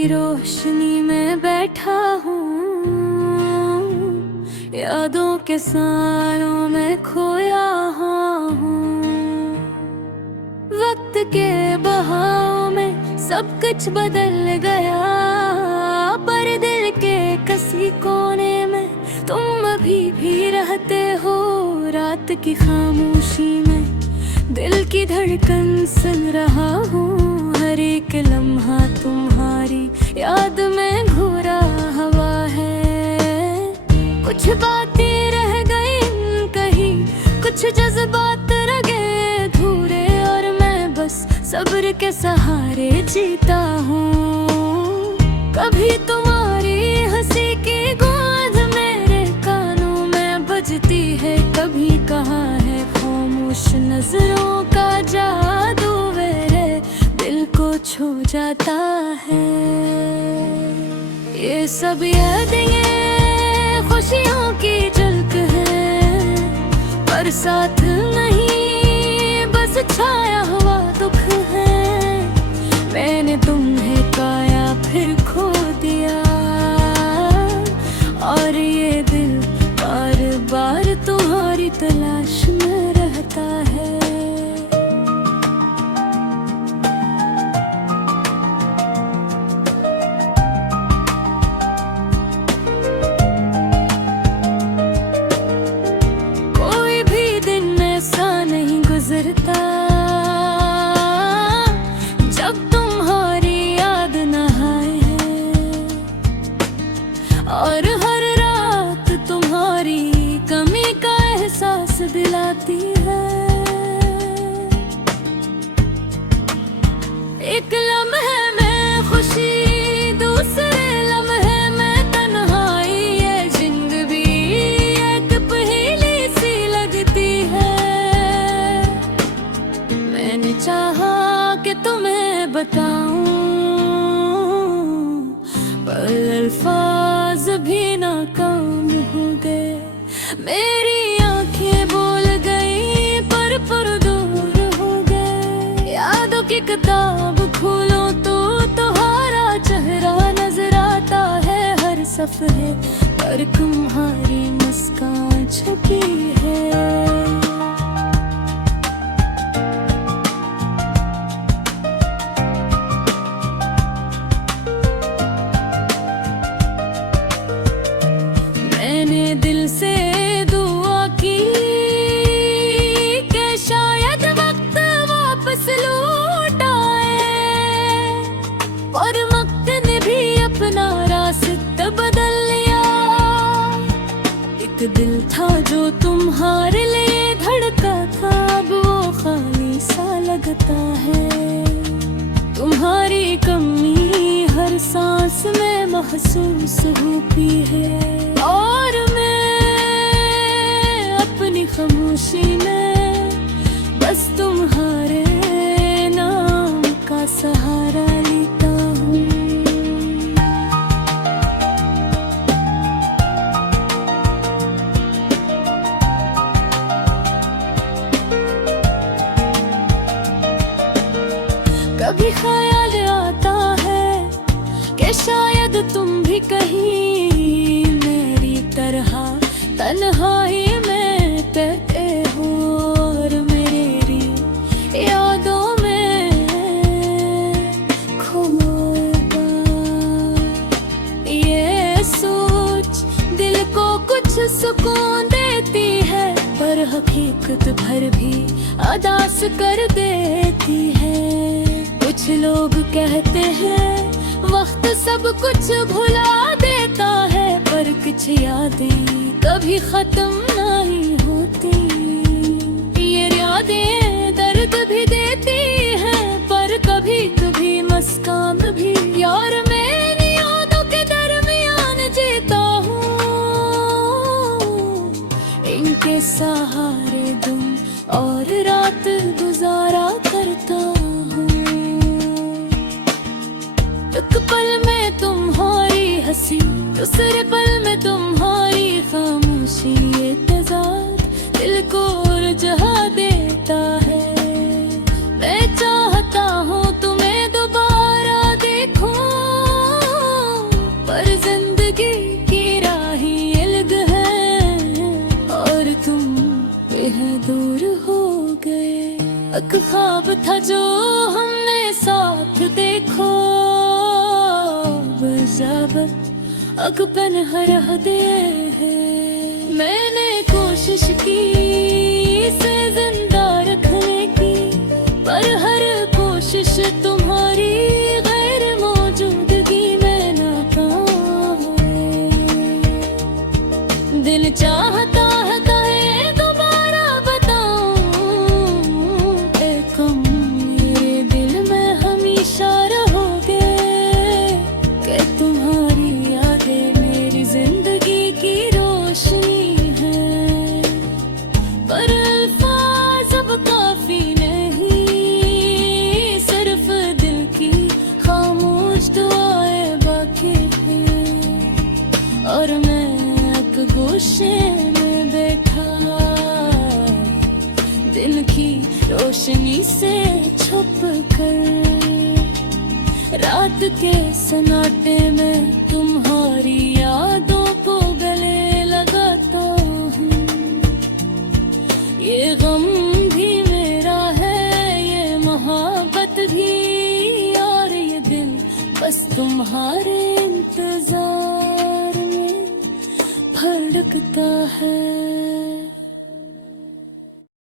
की रोशनी में बैठा हूँ, यादों के सालों में खोया हूँ। वक्त के बहाव में सब कुछ बदल गया, पर दिल के किसी कोने में तुम अभी भी रहते हो। रात की खामोशी में दिल की धड़कन सुन रहा हूँ, हर एक लम्हा तुम्हारी याद में घूरा हवा है। कुछ बातें रह गई कहीं, कुछ जज्बात रह गए अधूरे, और मैं बस सब्र के सहारे जीता हूँ। कभी तुम्हारी हंसी की गूंज मेरे कानों में बजती है, कभी कहाँ है खामोश नजरों का जादू मेरे दिल को छू जाता है। ये सब यादें खुशियों की झलक है, पर साथ नहीं बस छाया हुआ दुख है। मैंने तुम्हें पाया फिर खो दिया, और ये दिल बार बार तुम्हारी तलाश में रहता है। कोई भी दिन ऐसा नहीं गुजरता जब तुम्हारी याद न आए, और हर रात तुम्हारी कमी का एहसास दिलाती है। एक लम्हे में खुशी, दूसरे लम्हे में तन्हाई, ये जिंदगी एक पहेली सी लगती है। मैंने चाहा कि तुम्हें बताऊं, पर अल्फाज भी नाकाम हो गए। मेरी आंखें बोल गई पर दूर हो गए। यादों की किताब खोलो तो तुम्हारा चेहरा नजर आता है हर सफ़े पर, तुम्हारी मुस्कान छुपी है। मैंने दिल से दुआ की कि शायद वक्त वापस लौट आए, और वक्त ने भी अपना रास्ता बदल लिया। एक दिल था जो तुम्हारे लिए धड़का था, अब वो खाली सा लगता है। तुम्हारी कमी हर सांस में महसूस होती है, और मैं अपनी खामोशी में बस तुम्हारे नाम का सहारा लेता हूँ। कभी ख्याल आता है कि शायद तुम भी कहीं मेरी तरह तन्हाई में तैरते हो, और मेरी यादों में खोगा। ये सोच दिल को कुछ सुकून देती है, पर हकीकत भर भी अदास कर देती है। कुछ लोग कहते हैं वक्त सब कुछ भुला देता है, पर कुछ यादें कभी खत्म नहीं होती। ये यादें दर्द भी देती हैं, पर कभी कभी मुस्कान भी। यार मेरी यादों के दरमियान जीता हूँ, इनके सहारे दिन और रात गुजारा करता हूँ। एक पल में तुम्हारी हंसी, दूसरे पल में तुम्हारी खामोशी, ये तज़ाद दिल को उलझा देता है। मैं चाहता हूँ तुम्हें दोबारा देखूं, एक ख्वाब था जो हमने साथ देखो बजाबत अग पन हरा दे है। मैंने कोशिश की इसे जिंदा रखने की, पर हर कोशिश तुम्हारी गैर मौजूदगी में नाकाम है। दिल चाहता है कहे दोबारा बताऊं, ए कम मेरे दिल में हमेशा रहोगे कि तुम्हारी यादें मेरी जिंदगी की रोशनी है। पर अल्फाज अब काफी नहीं, सिर्फ दिल की खामोश दुआएं बाकी हैं। और मैं एक गोशे में बैठा दिन की रोशनी से छुप कर, रात के सन्नाटे में तुम्हारी यादों को गले लगाता हूँ। ये गम भी मेरा है, ये मोहब्बत भी, और ये दिल बस तुम्हारे इंतजार में भटकता है।